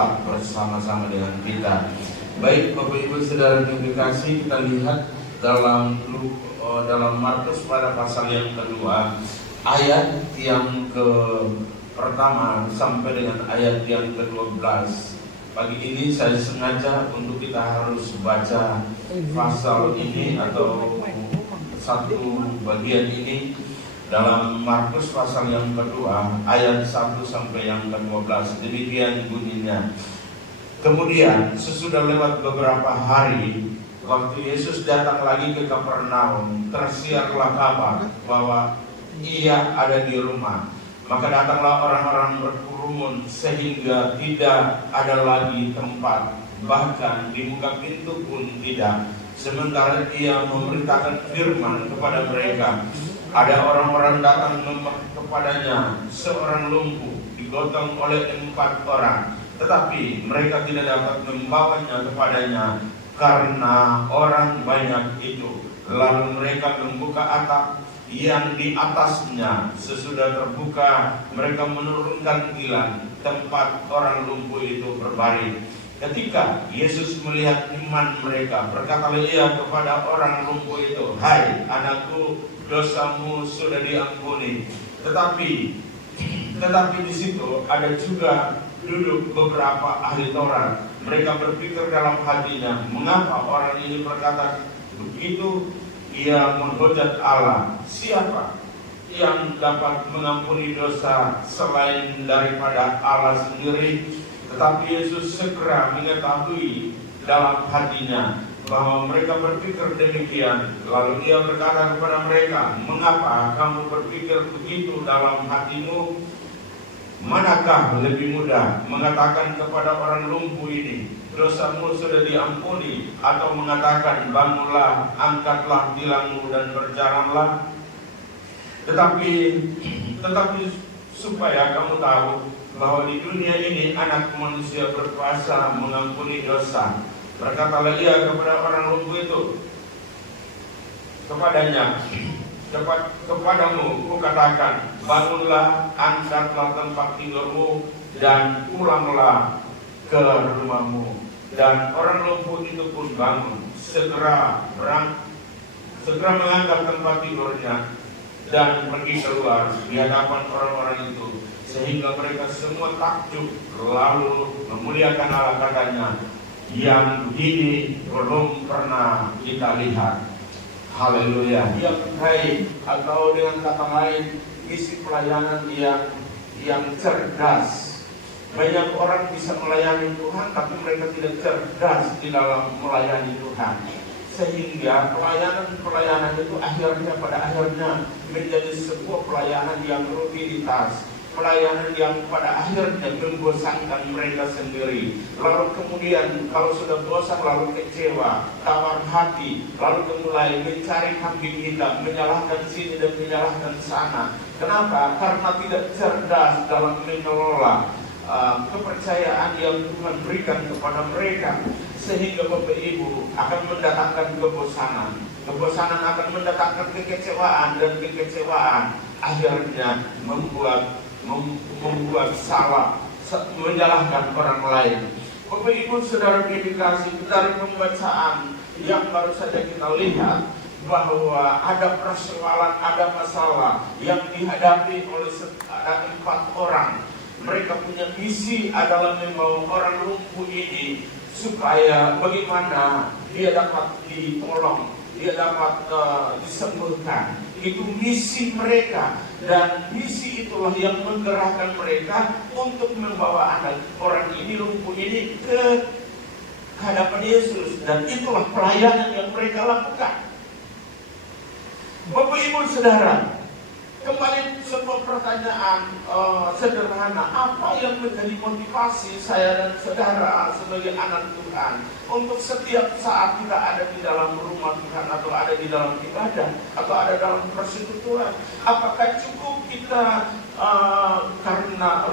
tetap bersama-sama dengan kita. Baik Bapak Ibu Saudara yang dikasihi, kita lihat dalam Markus pada pasal yang kedua, ayat yang pertama sampai dengan ayat yang ke-12. Pagi ini saya sengaja untuk kita harus baca pasal ini atau satu bagian ini dalam Markus pasal yang kedua ayat 1 sampai yang ke-12. Demikian bunyinya. Kemudian sesudah lewat beberapa hari, waktu Yesus datang lagi ke Kapernaum, tersiarlah kabar bahwa Ia ada di rumah. Maka datanglah orang-orang berkerumun sehingga tidak ada lagi tempat, bahkan di muka pintu pun tidak. Sementara Ia memberitakan firman kepada mereka, ada orang-orang datang kepadanya, seorang lumpuh digotong oleh 4 orang. Tetapi mereka tidak dapat membawanya kepadanya karena orang banyak itu. Lalu mereka membuka atap yang di atasnya. Sesudah terbuka, mereka menurunkan tilang tempat orang lumpuh itu berbaring. Ketika Yesus melihat iman mereka, berkatalah Ia kepada orang lumpuh itu, "Hai anakku, dosamu sudah diampuni." Tetapi di situ ada juga duduk beberapa ahli Taurat. Mereka berpikir dalam hatinya, mengapa orang ini berkata begitu? Ia menghujat Allah. Siapa yang dapat mengampuni dosa selain daripada Allah sendiri? Tetapi Yesus segera mengetahui dalam hatinya bahwa mereka berpikir demikian. Lalu Ia berkata kepada mereka, mengapa kamu berpikir begitu dalam hatimu? Manakah lebih mudah mengatakan kepada orang lumpuh ini, dosamu sudah diampuni, atau mengatakan, bangunlah, angkatlah tilangmu dan berjalanlah? Tetapi supaya kamu tahu bahwa di dunia ini anak manusia berkuasa mengampuni dosa. Berkatalah Ia kepada orang lumpuh itu, kepadamu kukatakan, bangunlah, angkatlah tempat tidurmu dan pulanglah ke rumahmu. Dan orang lumpuh itu pun bangun, segera mengangkat tempat tidurnya dan pergi keluar di hadapan orang-orang itu, sehingga mereka semua takjub, lalu memuliakan Allah, katanya, yang begini belum pernah kita lihat. Haleluya. Yang baik, atau dengan kata lain, isi pelayanan yang cerdas. Banyak orang bisa melayani Tuhan, tapi mereka tidak cerdas di dalam melayani Tuhan. Sehingga pelayanan itu pada akhirnya menjadi sebuah pelayanan yang rutinitas, pelayanan yang pada akhirnya membosankan mereka sendiri. Lalu kemudian kalau sudah bosan, lalu kecewa, tawar hati, lalu mulai mencari kambing hitam, menyalahkan sini dan menyalahkan sana. Kenapa? Karena tidak cerdas dalam mengelola kepercayaan yang Tuhan berikan kepada mereka. Sehingga Bapak Ibu akan mendatangkan kebosanan. Kebosanan akan mendatangkan kekecewaan, dan kekecewaan akhirnya membuat salah, menyalahkan orang lain. Bapak Ibu Saudara dikasih, dari pembacaan yang baru saja kita lihat bahwa ada persoalan, ada masalah yang dihadapi oleh 4 orang. Mereka punya misi adalah membawa orang lumpuh ini supaya bagaimana dia dapat ditolong, dia dapat disembuhkan. Itu misi mereka, dan misi itulah yang menggerakkan mereka untuk membawa anak orang ini, lumpuh ini, ke hadapan Yesus. Dan itulah pelayanan yang mereka lakukan. Bapak Ibu Saudara, kembali sebuah pertanyaan sederhana, apa yang menjadi motivasi saya dan saudara sebagai anak Tuhan untuk setiap saat kita ada di dalam rumah Tuhan, atau ada di dalam ibadah, atau ada dalam persekutuan? Apakah cukup kita karena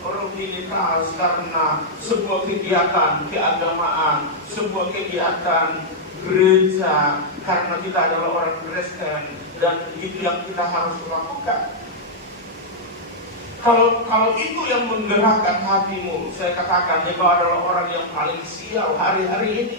rutinitas, karena sebuah kegiatan keagamaan, sebuah kegiatan gereja, karena kita adalah orang Kristen dan itu yang kita harus lakukan? Kalau itu yang menggerakkan hatimu, saya katakan engkau adalah orang yang paling sial hari-hari ini.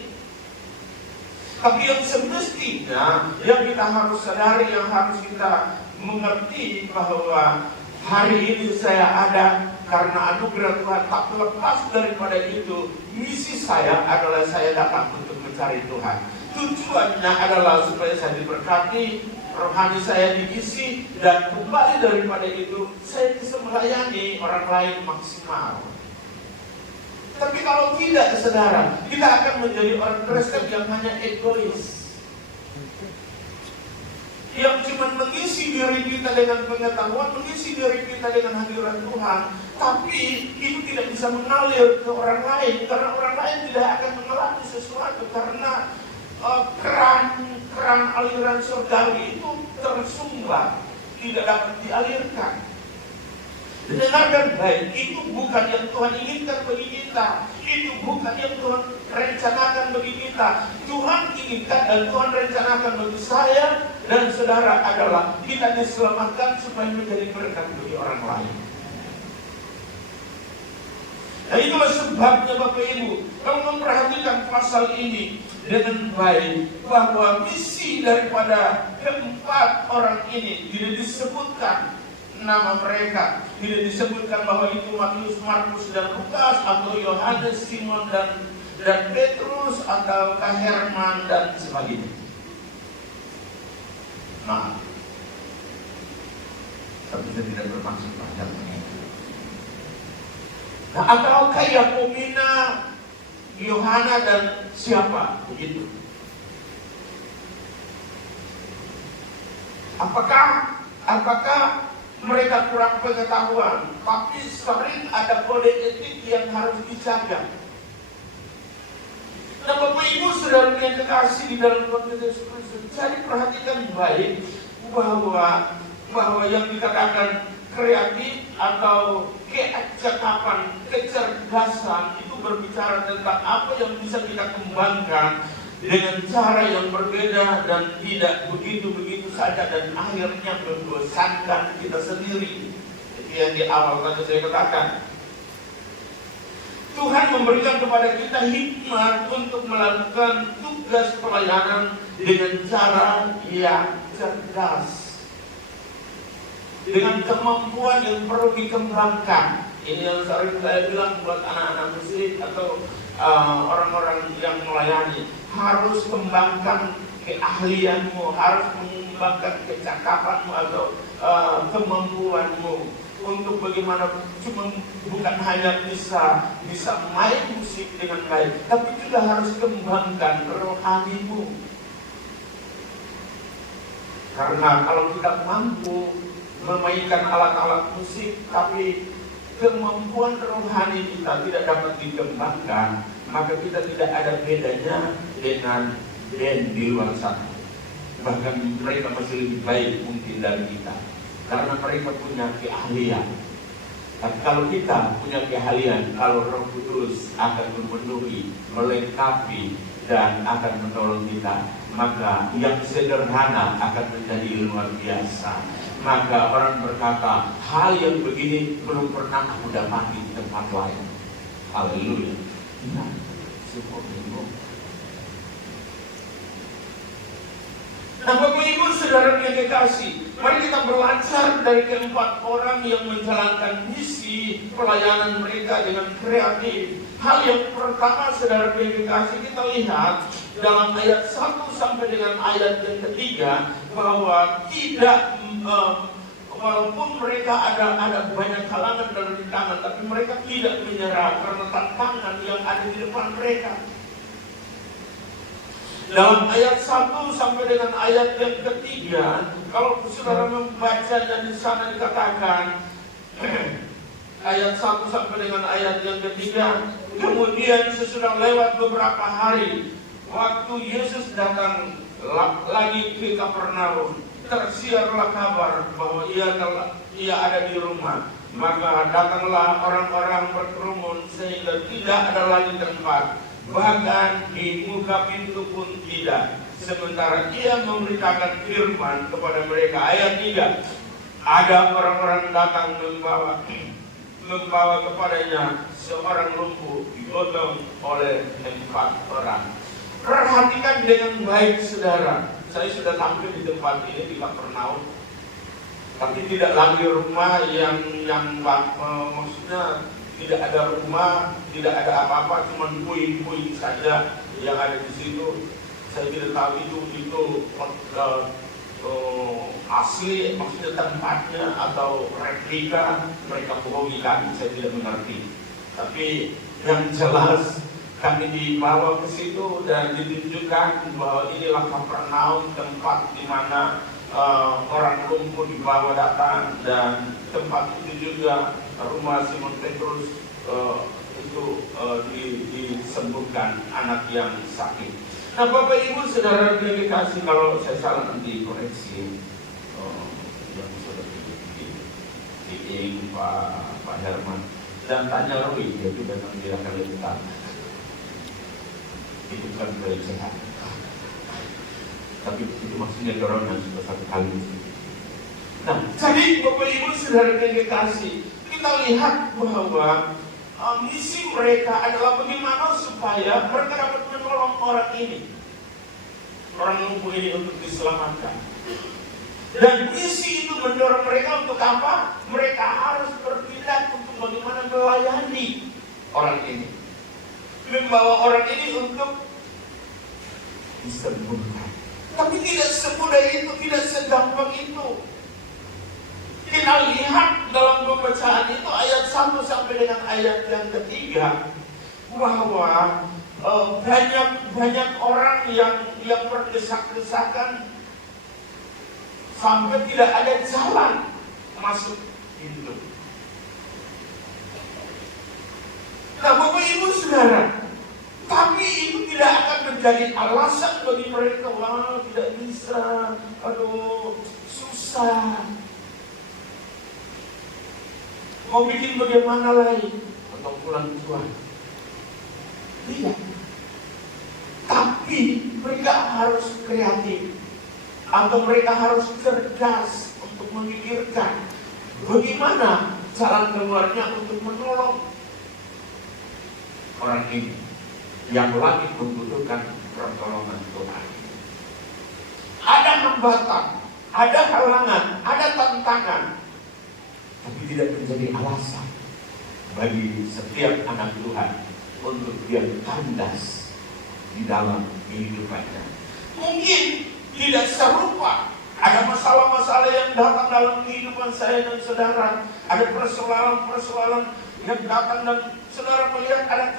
Tapi yang semestinya, yang kita harus sadari, yang harus kita mengerti bahwa hari ini saya ada karena anugerah Tuhan. Tak lepas daripada itu, misi saya adalah saya datang untuk mencari Tuhan. Tujuannya adalah supaya saya diberkati, rohani saya diisi, dan kembali daripada itu saya bisa melayani orang lain maksimal. Tapi kalau tidak, saudara, kita akan menjadi orang Kristen yang hanya egois, yang cuma mengisi diri kita dengan pengetahuan, mengisi diri kita dengan hadirat Tuhan, tapi itu tidak bisa mengalir ke orang lain, karena orang lain tidak akan mengalami sesuatu, karena keran aliran surgawi itu tersumbat, tidak dapat dialirkan. Dengarkan baik, itu bukan yang Tuhan inginkan bagi kita. Itu bukan yang Tuhan rencanakan bagi kita. Tuhan inginkan dan Tuhan rencanakan bagi saya dan saudara adalah kita diselamatkan supaya menjadi berkat bagi orang lain. Nah, itulah sebabnya Bapak Ibu, kalau memperhatikan pasal ini dengan baik, bahwa misi daripada keempat orang ini tidak disebutkan nama mereka, tidak disebutkan bahwa itu Matius, Markus, dan Lukas, atau Yohanes, Simon, dan Petrus, atau Herman, dan sebagainya. Maaf, tapi saya tidak bermaksud macam ini. Nah, ataukah Yakobina, Yohana, dan siapa? Begitu. Apakah mereka kurang pengetahuan? Tapi sering ada kode etik yang harus dijaga. Nah, Bapak Ibu saudara yang kekasih di dalam Tuhan Yesus Kristus, jadi perhatikan baik bahwa yang dikatakan kreatif atau kecakapan, kecerdasan itu berbicara tentang apa yang bisa kita kembangkan dengan cara yang berbeda dan tidak begitu-begitu saja, dan akhirnya membosankan kita sendiri. Itu yang di awal tadi saya katakan. Tuhan memberikan kepada kita hikmat untuk melakukan tugas pelayanan dengan cara yang cerdas, dengan kemampuan yang perlu dikembangkan. Ini yang sering saya bilang buat anak-anak muslim atau orang-orang yang melayani, harus kembangkan keahlianmu, harus mengembangkan kecakapanmu atau kemampuanmu untuk bagaimana cuma bukan hanya bisa main musik dengan baik, tapi juga harus kembangkan rohanimu. Karena kalau tidak mampu memainkan alat-alat musik, tapi kemampuan rohani kita tidak dapat dikembangkan, maka kita tidak ada bedanya dengan band di luar sana. Bahkan mereka masih lebih baik mungkin dari kita, karena mereka punya keahlian. Tapi kalau kita punya keahlian, kalau Roh Kudus akan memenuhi, melengkapi, dan akan menolong kita, maka yang sederhana akan menjadi luar biasa. Maka orang berkata, hal yang begini belum pernah aku dapati di tempat lain. Haleluya. Nah, semua bingung. Nah, Bapak Ibu saudara yang kekasih, mari kita belajar dari keempat orang yang menjalankan misi pelayanan mereka dengan kreatif. Hal yang pertama saudara yang kekasih, kita lihat dalam ayat 1 sampai dengan ayat yang ketiga, bahwa tidak walaupun mereka ada banyak halangan dan rintangan, tapi mereka tidak menyerah karena tantangan yang ada di depan mereka. Dalam ayat 1 sampai dengan ayat yang ketiga, kalau saudara membacanya di sana dikatakan ayat 1 sampai dengan ayat yang ketiga, kemudian sesudah lewat beberapa hari, waktu Yesus datang lagi ke Kapernaum, tersiarlah kabar bahwa ia ada di rumah. Maka datanglah orang-orang berkerumun sehingga tidak ada lagi tempat, bahkan di muka pintu pun tidak. Sementara ia memberitakan firman kepada mereka. Ayat 3, Ada orang-orang datang membawa kepadanya seorang lumpuh digotong oleh 4 orang. Perhatikan dengan baik saudara. Saya sudah tampil di tempat ini di Kapernaum, tapi tidak lagi rumah yang maksudnya tidak ada rumah, tidak ada apa-apa, cuma puing-puing saja yang ada di situ. Saya tidak tahu itu asli, maksudnya tempatnya atau replika mereka bohongi kami, saya tidak mengerti. Tapi yang jelas kami dibawa ke situ dan ditunjukkan bahwa inilah Kapernaum, tempat di mana orang lumpuh dibawa datang, dan tempat itu juga rumah Simon Petrus itu disembuhkan anak yang sakit. Nah, Bapak Ibu Saudara yang dikasih, kalau saya salah nanti koreksi. Yang sudah di Pak Herman dan tanya Roy, dia juga nanti akan lebih tahu. Itu kan pelecehan. Tapi itu maksudnya corona sudah 1 kali. Nah, jadi Bapak Ibu Saudara yang dikasih, kita lihat bahwa misi mereka adalah bagaimana supaya mereka dapat menolong orang ini, orang lumpuh ini, untuk diselamatkan. Dan misi itu mendorong mereka untuk apa? Mereka harus bertindak untuk bagaimana melayani orang ini, membawa orang ini untuk disembuhkan. Tapi tidak semudah itu, tidak segampang itu. Kita lihat dalam pembacaan itu ayat 1 sampai dengan ayat yang ketiga, bahwa banyak orang yang berdesak-desakan sampai tidak ada jalan masuk itu. Nah, Bapak Ibu Saudara, tapi itu tidak akan menjadi alasan bagi mereka, wah tidak bisa, aduh susah, mau bikin bagaimana lagi, atau pulang tua. Tidak. Tapi mereka harus kreatif, atau mereka harus cerdas untuk memikirkan bagaimana jalan keluarnya untuk menolong orang ini yang lagi membutuhkan pertolongan Tuhan. Ada hambatan, ada halangan, ada tantangan, tapi tidak menjadi alasan bagi setiap anak Tuhan untuk dia kandas di dalam kehidupannya. Mungkin tidak serupa, ada masalah-masalah yang datang dalam kehidupan saya dan saudara, ada persoalan-persoalan yang datang dan saudara melihat ada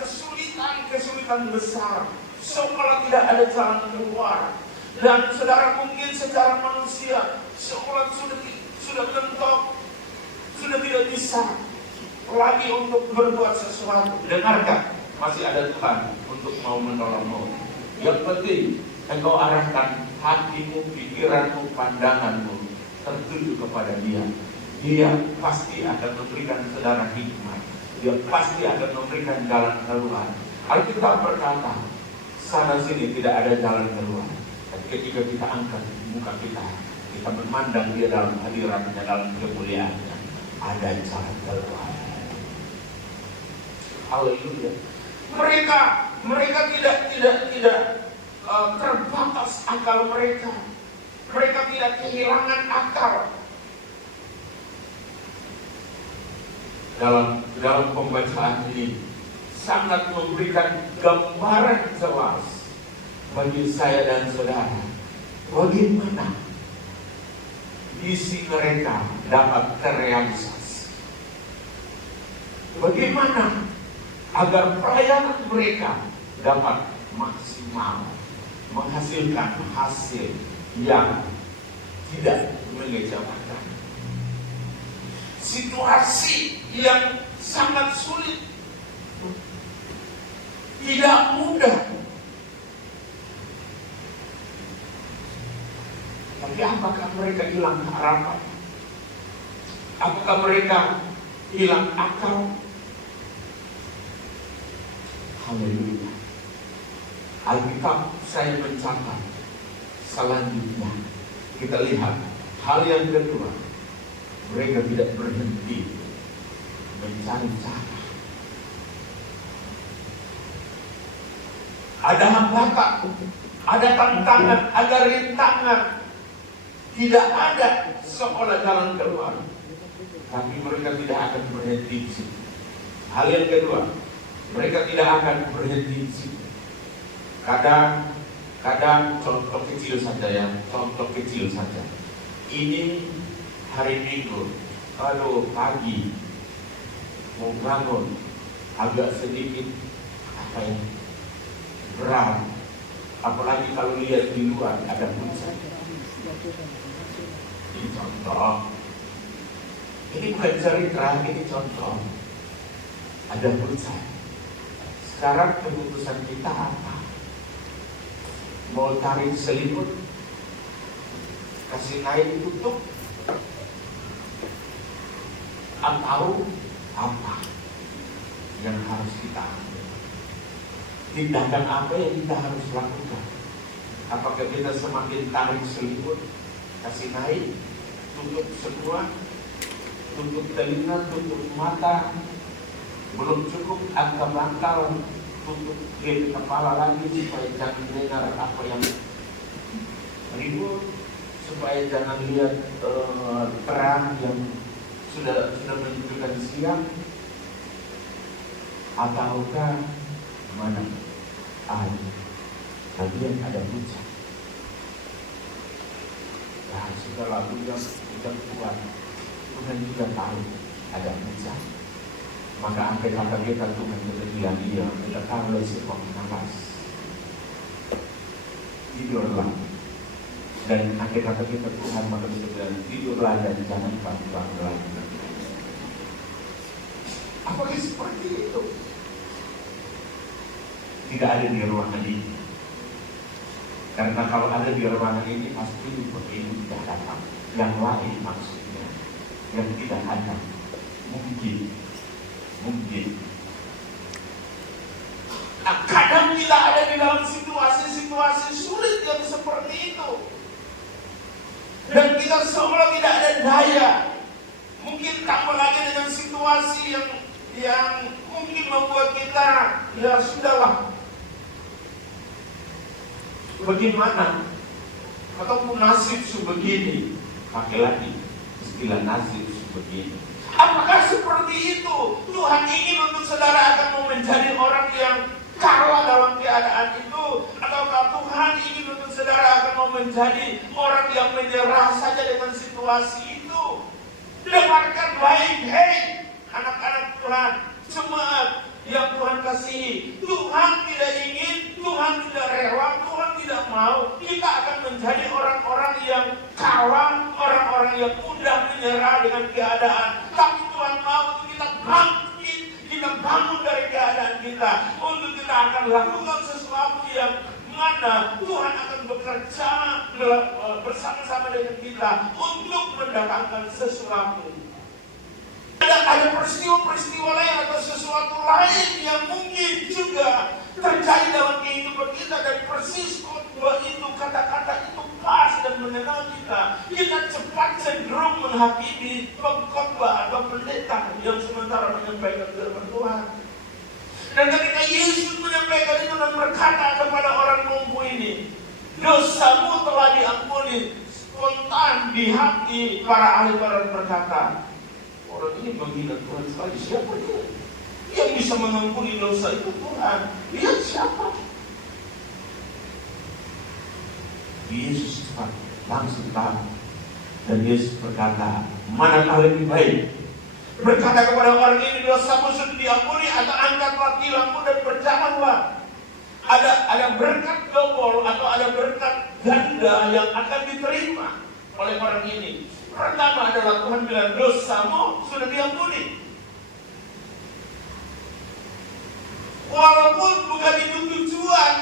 kesulitan besar, seolah tidak ada jalan keluar, dan saudara mungkin secara manusia seolah sudah mentok, sudah tidak bisa lagi untuk berbuat sesuatu. Dengarkan, masih ada Tuhan untuk mau menolongmu. Yang penting engkau arahkan hatimu, pikiranmu, pandanganmu tertuju kepada Dia. Dia pasti akan memberikan saudara hikmat. Dia pasti akan memberikan jalan keluar. Alkitab berkata, sana sini tidak ada jalan keluar. Dan ketika kita angkat muka kita memandang Dia dalam hadiratnya, dalam kemuliaannya, ada jalan keluar. Haleluya. Mereka tidak terbatas akal mereka. Mereka tidak kehilangan akal. Dalam pembacaan ini sangat memberikan gambaran jelas bagi saya dan saudara bagaimana visi mereka dapat terrealisasi. Bagaimana agar pelayanan mereka dapat maksimal, menghasilkan hasil yang tidak mengecewakan. Situasi yang sangat sulit, tidak mudah. Tapi apakah mereka hilang harapan? Apakah mereka hilang akal? Haleluya. Alkitab saya mencatat selanjutnya. Kita lihat hal yang kedua, Mereka tidak berhenti mencari cara. Ada hambatan, ada tantangan, ada rintangan. Tidak ada seolah jalan keluar. Tapi mereka tidak akan berhenti di situ. Hal yang kedua, mereka tidak akan berhenti di situ. Kadang contoh kecil saja ya, contoh kecil saja. Ini hari Minggu, kalau pagi mau bangun agak sedikit berat, apalagi kalau lihat di luar ada hujan. Ini contoh. Ini bukan cerita, ini contoh. Ada hujan. Sekarang keputusan kita apa? Mau tarik selimut, kasih kain tutup, atau apa yang harus kita ambil? Tindakan apa yang kita harus lakukan? Apakah kita semakin tarik selimut, kasih kain, tutup semua, tutup telinga, tutup mata, belum cukup angkat bantal, tutup ke kepala lagi supaya jangan dengar apa yang ribut, supaya jangan lihat terang yang sudah menunjukkan siang, ataukah mana bagian ada hujan. Nah, segala hujan kuat, Tuhan juga tahu ada hujan. Maka angkat kata kita Tuhan kemudian dia kita tahu sebuah nafas tidurlah, dan akhir kata kita Tuhan maka kemudian tidurlah dan jangan bangun lagi. Apakah seperti itu? Tidak ada di ruangan ini. Karena kalau ada di ruangan ini pasti begini tidak datang. Yang lain maksudnya yang tidak ada mungkin. Nah, kadang kita ada di dalam situasi sulit yang seperti itu, dan kita seolah tidak ada daya. Mungkin tambah lagi dengan situasi yang mungkin membuat kita ya sudahlah. Bagaimana? Ataupun nasib sebegini. Pakai lagi istilah nasib sebegini. Apakah seperti itu? Tuhan ingin untuk saudara akan mau menjadi orang yang kalah dalam keadaan itu, ataukah Tuhan ingin untuk saudara akan mau menjadi orang yang menyerah saja dengan situasi itu? Dengarkan baik, hei anak-anak Tuhan, jemaat yang Tuhan kasihi. Tuhan tidak ingin, Tuhan tidak rela, Tuhan tidak mau kita akan menjadi orang-orang yang kalah, orang-orang yang mudah menyerah dengan keadaan. Tapi Tuhan mau untuk kita bangkit, kita bangun dari keadaan kita, untuk kita akan lakukan sesuatu yang mana Tuhan akan bekerja bersama-sama dengan kita untuk mendatangkan sesuatu. Ada peristiwa-peristiwa lain atau sesuatu lain yang mungkin juga terjadi dalam kehidupan kita, dan persis khotbah itu, kata-kata itu pas dan mengenal kita. Kita cepat cenderung menghakimi pengkhotbah atau pendeta yang sementara menyampaikan firman Tuhan. Dan ketika Yesus menyampaikan itu dan berkata kepada orang lumpuh ini, dosamu telah diampuni, spontan di hati para ahli Taurat berkata, orang ini menghina Tuhan sekali. Siapa dia? Yang bisa mengampuni dosa itu Tuhan. Dia siapa? Yesus cepat langsung tahu. Dan Yesus berkata, manakah lebih baik? Berkata kepada orang ini, dosamu sudah diampuni, atau angkatlah tilangmu dan berjalanlah. Ada berkat double atau ada berkat ganda yang akan diterima oleh orang ini. Pertama adalah Tuhan bilang, dosamu sudah diampuni. Walaupun bukan itu tujuan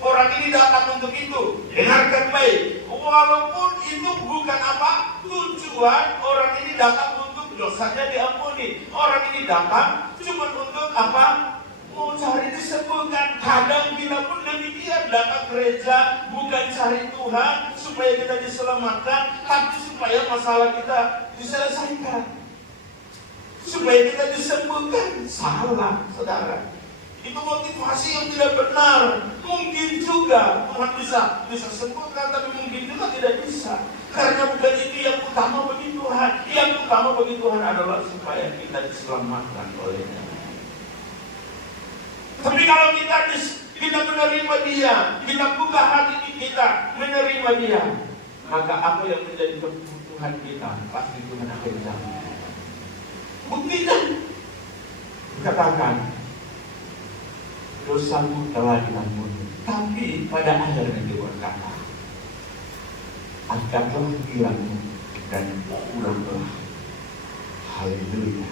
orang ini datang untuk itu. Dengarkan baik. Walaupun itu bukan apa tujuan orang ini datang untuk dosanya diampuni. Orang ini datang cuma untuk apa? mau cari disembuhkan. Kadang kita pun demikian, datang gereja bukan cari Tuhan supaya kita diselamatkan, tapi supaya masalah kita diselesaikan, supaya kita disembuhkan. Salah, saudara. Itu motivasi yang tidak benar. Mungkin juga Tuhan bisa sembuhkan, tapi mungkin juga tidak bisa. Karena bukan itu yang utama bagi Tuhan. Yang utama bagi Tuhan adalah supaya kita diselamatkan oleh-Nya. Tapi kalau kita menerima Dia, kita buka hati kita menerima Dia, maka apa yang menjadi kebutuhan kita pasti Tuhan akan jamin. Buktikan, katakan, dosamu telah diampuni. Tapi pada akhirnya Dia berkata, angkatlah gilangmu dan kuranglah. Haleluya.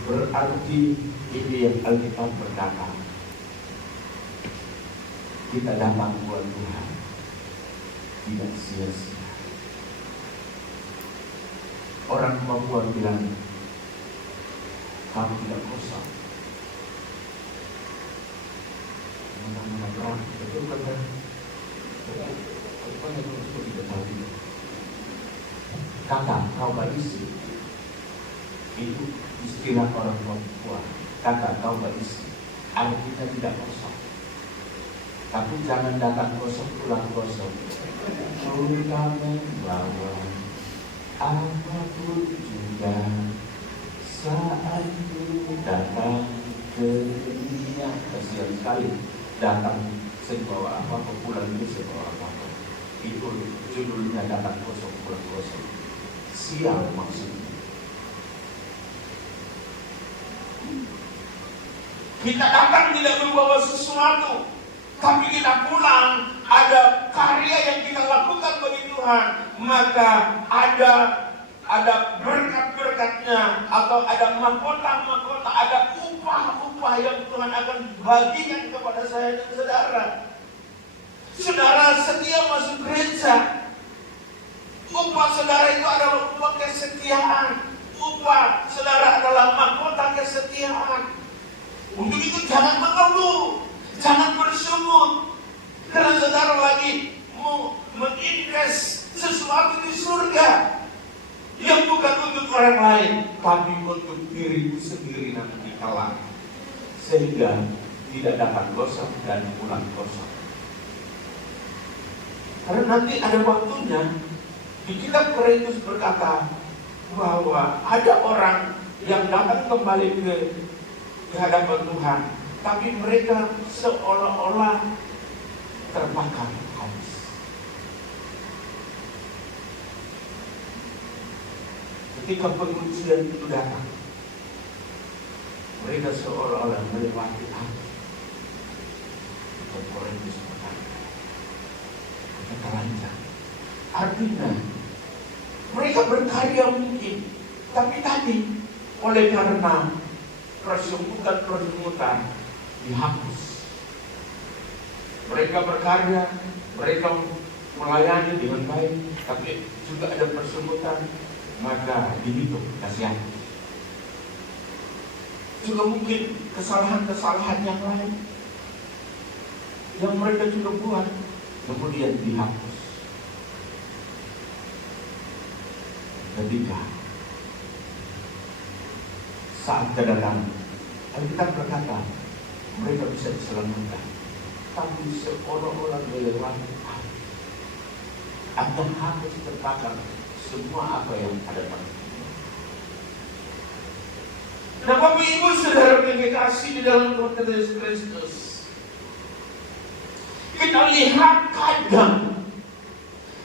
Berarti ini yang Alkitab berkata, kita datang buat Tuhan tidak sia-sia. Orang Papua bilang, kamu tidak kosong. Mana-mana perang, betul kan? Banyak orang tidak tahu. Kata kau isi, itu istilah orang Papua. Kata kau isi, artinya tidak kosong. Tapi jangan datang kosong, pulang kosong. Kita membawa apapun juga saat itu datang ke dunia. Kasihan sekali datang sebawa apa, pulang itu sebawa apa. Itu judulnya datang kosong, pulang kosong. Sial maksudnya. Kita datang tidak membawa sesuatu, tapi kita pulang ada karya yang kita lakukan bagi Tuhan. Maka ada berkat-berkatnya, atau ada mahkota-mahkota, ada upah-upah yang Tuhan akan bagikan kepada saya dan saudara. Saudara setia masuk gereja, upah saudara itu adalah upah kesetiaan. Upah saudara adalah mahkota kesetiaan. Untuk itu jangan mengeluh, jangan bersungut, karena saudara lagi mau menginvest sesuatu di surga yang bukan untuk orang lain, tapi untuk dirimu sendiri nanti kelak, sehingga tidak datang kosong dan pulang kosong. Karena nanti ada waktunya. Di kitab Korintus berkata bahwa ada orang yang datang kembali ke hadapan Tuhan, tapi mereka seolah-olah terbakar habis. Ketika pengujian itu datang, mereka seolah-olah melewati api. Korintus berkata, mereka lancar. Artinya mereka berkarya mungkin, tapi tadi oleh karena persemutan dihapus. Mereka berkarya, mereka melayani dengan baik, tapi juga ada persemutan, maka dihitung kasihan. Juga mungkin kesalahan-kesalahan yang lain yang mereka juga buat, kemudian dihapus. Ketika saat kedatangan, Alkitab berkata mereka bisa diselamatkan, tapi seolah-olah melewati api. Akan habis terbakar semua apa yang ada pada kita. Nah, Bapak Ibu saudara yang dikasihi di dalam Tuhan Yesus Kristus, kita lihat kadang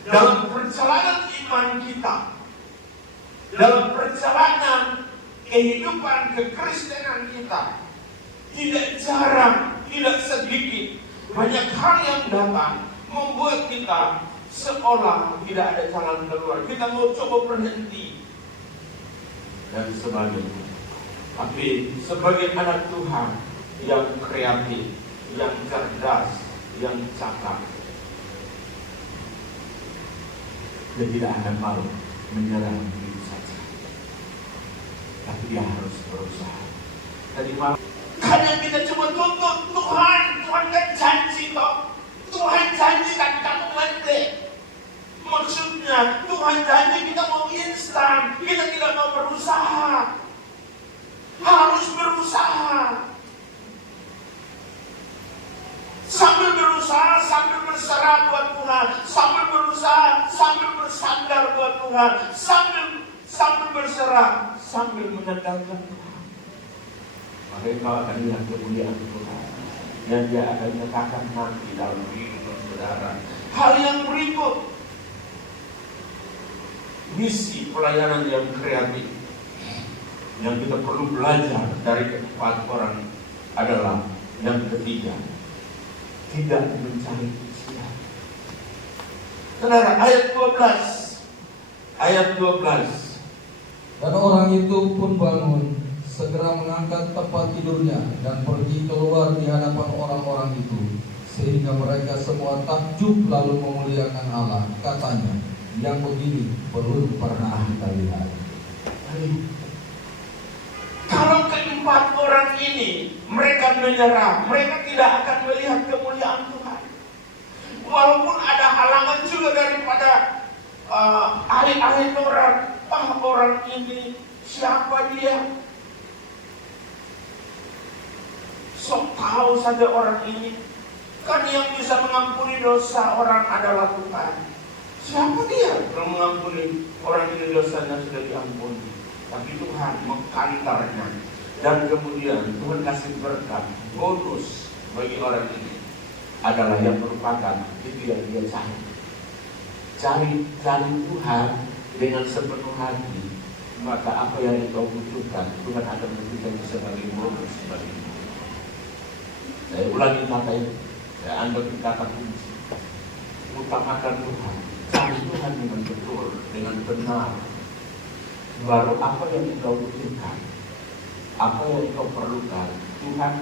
dalam perjalanan iman kita, dalam perjalanan kehidupan kekristenan kita, tidak jarang, tidak sedikit banyak hal yang datang membuat kita seolah tidak ada jalan keluar. Kita mau coba berhenti dan sebagainya. Tapi sebagai anak Tuhan yang kreatif, yang cerdas, yang cakap, dia tidak akan malu menyerah begitu saja. Tapi dia harus berusaha. Tadi malam Kadang kita cuma tuntut Tuhan kan janji toh. Tuhan janji kan kamu ngerti. Maksudnya Tuhan janji kita mau instan, kita tidak mau berusaha. Harus berusaha. Sambil berusaha, sambil berserah buat Tuhan, sambil berusaha, sambil bersandar buat Tuhan, sambil berserah, sambil mengandalkan Tuhan. Maka kau akan lihat kemuliaan Tuhan yang Dia akan nyatakan nanti dalam hidup saudara. Hal yang berikut, misi pelayanan yang kreatif yang kita perlu belajar dari keempat orang adalah yang ketiga, tidak mencari pujian. Saudara, ayat 12. Dan orang itu pun bangun, segera mengangkat tempat tidurnya dan pergi keluar di hadapan orang-orang itu, sehingga mereka semua takjub lalu memuliakan Allah. Katanya, yang begini belum pernah kita lihat. Kalau keempat orang ini mereka menyerah, mereka tidak akan melihat kemuliaan Tuhan. Walaupun ada halangan juga daripada ahli-ahli Taurat. Orang ini siapa dia? Sok tahu saja orang ini. Kan yang bisa mengampuni dosa orang adalah Tuhan. Siapa dia yang mengampuni orang ini dosanya sudah diampuni? Tapi Tuhan mengkantarnya. Dan kemudian Tuhan kasih berkat, bonus bagi orang ini adalah yang merupakan itu yang dia cari. Cari Tuhan dengan sepenuh hati, maka apa yang engkau butuhkan Tuhan akan memberikan sebagai bonus bagimu. Saya ulangi kata ini, saya anggap kata kunci. Utamakan Tuhan, cari Tuhan dengan betul, dengan benar. Baru apa yang engkau butuhkan, apa yang engkau perlukan, Tuhan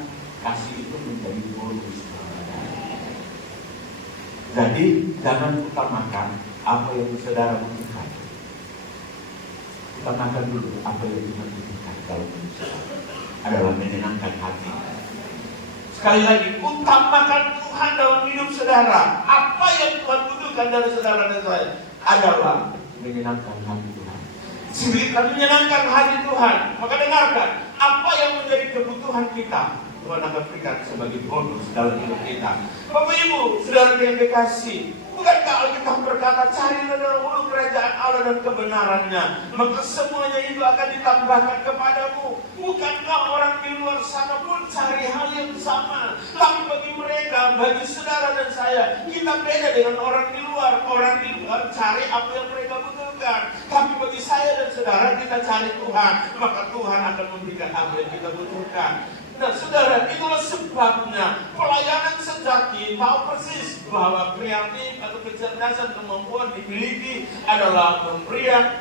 kasih itu menjadi bonus. Jadi jangan utamakan apa yang saudara butuhkan. Utamakan dulu apa yang Tuhan butuhkan. Kalau adalah menyenangkan hati. Sekali lagi, utamakan Tuhan dalam hidup saudara. Apa yang Tuhan butuhkan dari saudara dan saya adalah menyenangkan hati Tuhan. Jika menyenangkan hati Tuhan, maka dengarkan apa yang menjadi kebutuhan kita, Tuhan akan berikan sebagai bonus dalam hidup kita. Bapak Ibu, saudara yang dikasih, bukankah Alkitab berkata, carilah dahulu kerajaan Allah dan kebenarannya, maka semuanya itu akan ditambahkan kepadamu. Bukankah orang di luar sana pun cari hal yang sama? Tapi bagi mereka, bagi saudara dan saya, kita beda dengan orang di luar. Orang di luar cari apa yang mereka butuhkan. Tapi bagi saya dan saudara, kita cari Tuhan, maka Tuhan akan memberikan apa yang kita butuhkan. Nah saudara, itulah sebabnya pelayanan sejati tahu persis bahwa kreatif atau kecerdasan kemampuan dimiliki adalah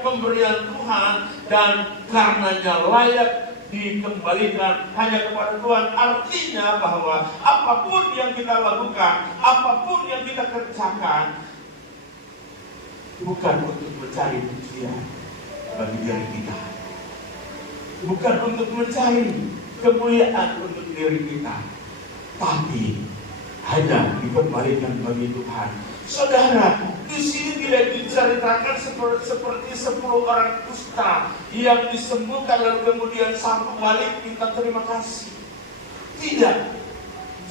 pemberian Tuhan, dan karenanya layak dikembalikan hanya kepada Tuhan. Artinya bahwa apapun yang kita lakukan, apapun yang kita kerjakan, bukan untuk mencari pujian bagi diri kita, bukan untuk mencari kemuliaan untuk diri kita, tapi hanya dikembalikan bagi Tuhan. Saudara, di sini tidak diceritakan seperti 10 orang kusta yang disembuhkan lalu kemudian satu balik minta terima kasih. Tidak,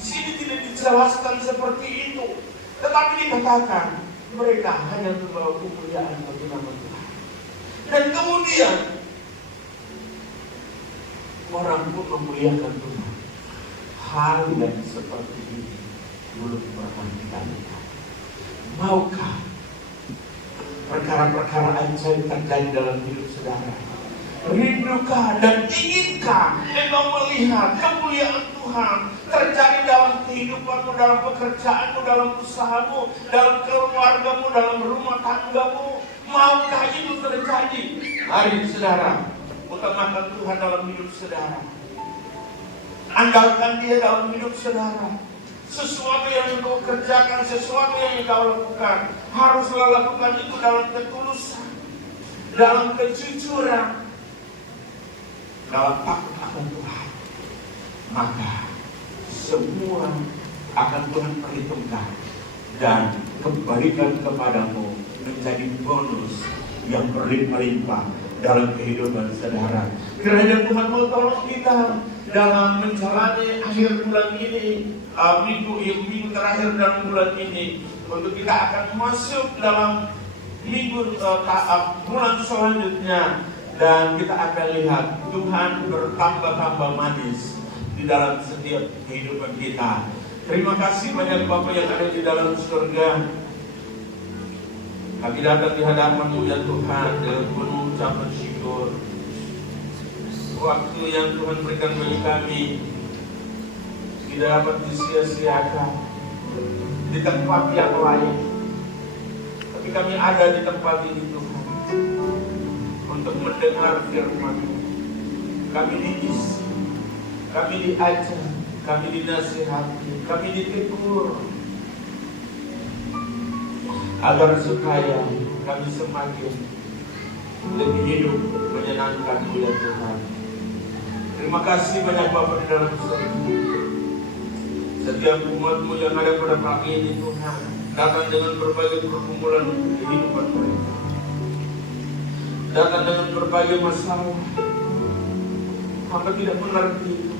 di sini tidak dijelaskan seperti itu, tetapi dikatakan mereka hanya membawa kemuliaan bagi nama Tuhan. Dan kemudian orang pun memuliakan Tuhan. Hal yang seperti ini belum pernah kita lihat. Maukah perkara-perkara ajaib terjadi dalam hidup saudara? Rindukah dan inginkah engkau melihat kemuliaan Tuhan terjadi dalam kehidupanmu, dalam pekerjaanmu, dalam usahamu, dalam keluargamu, dalam rumah tanggamu? Maukah itu terjadi? Mari saudara, utamakan Tuhan dalam hidup saudara. Andalkan Dia dalam hidup saudara. Sesuatu yang engkau kerjakan, sesuatu yang engkau lakukan, haruslah lakukan itu dalam ketulusan, dalam kejujuran, dalam takut akan Tuhan. maka semua akan Tuhan perhitungkan dan kembalikan kepadamu menjadi bonus yang berlimpah-limpah dalam kehidupan saudara. Kiranya Tuhan mau tolong kita dalam menjalani akhir bulan ini, minggu terakhir dalam bulan ini, untuk kita akan masuk dalam minggu bulan selanjutnya, dan kita akan lihat Tuhan bertambah-tambah manis di dalam setiap kehidupan kita. Terima kasih banyak Bapa yang ada di dalam surga. Kami datang di hadapan-Mu ya Tuhan dengan penuh ucapan syukur. Waktu yang Tuhan berikan bagi kami tidak dapat disia-siakan di tempat yang lain, tapi kami ada di tempat ini Tuhan untuk mendengar firman-Mu. Kami diisi, kami diajar, kami dinasihati, kami ditegur, agar supaya kami semakin lebih hidup menyenangkan-Mu ya Tuhan. Terima kasih banyak Bapa di dalam surga. Setiap umat-Mu yang ada pada pagi ini Tuhan datang dengan berbagai pergumulan kehidupan mereka, datang dengan berbagai masalah. Hamba tidak mengerti